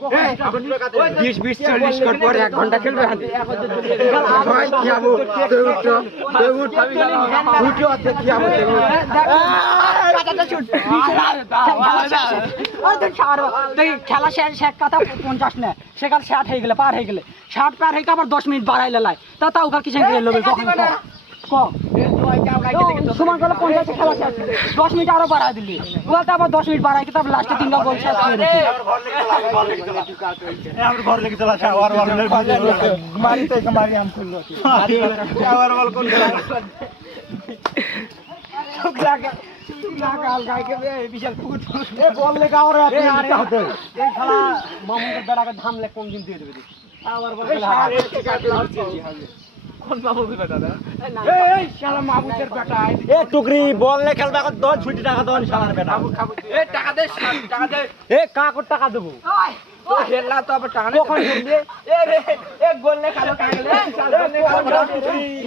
20-40 কর পরে 1 ঘন্টা খেলবে খেলা শেষ কথা 50 না সেখানে 60 হয়ে গেলে পার হয়ে গেলে 60 পার হয়ে আবার 10 মিনিট বাড়াইলে লাই তা ওখানে কিছু লোবে কখন সমান করে 50 খেলা শেষ 10 মিনিট আরো বাড়াই দিলি ওটা আবার 10 মিনিট বাড়াই তারপর লাস্টে 3টা গোল শেষ করে দিলি আমরা ঘর লেগে চলা আর মারি তো মারি আম করলো আর বল কোন লাগাল গায়কে বিশাল ফুট এ বল লেগে আর এই খেলা মামুনের বেড়াকে ধামলে কোন দিন দিয়ে দেবে দেখি আবার বল কোন বাবু দিবে দাদা এই শালা মাহবুবের বেটা এ টুকরি বল লে খেলবে এখন 10 ছুটি টাকা দাও শালার বেটা এ টাকা দে এ কাকর টাকা দেবো তো খেললা তো আবার টাকা কখন খেলবে এ রে এ গোল নে খেলো কাগলে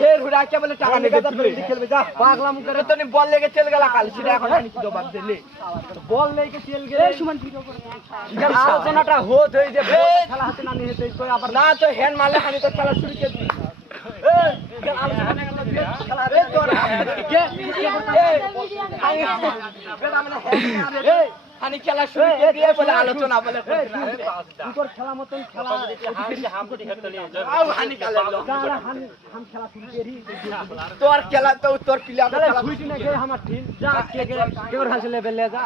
এ হুড়া কে বলে টাকা নেবে খেলবে যা পাগলাম করে তো নি বল লেগে চল গেল কাল সেটা এখন জানি কি জবাব দিলি বল লেগে চল গেলে এই সুমন ভিডিও করে আলোচনাটা হত হই যে খেলা হাতে না নিয়ে তো আবার না তো হ্যান্ড মারলে আমি তো খেলা শুরু করে দিই খেলা শুরু বলে আলোচনা বলে খেলা মতন খেলা তোর খেলা তো তোর প্লেয়ার আমার টিম যা হাসলে বেলে যা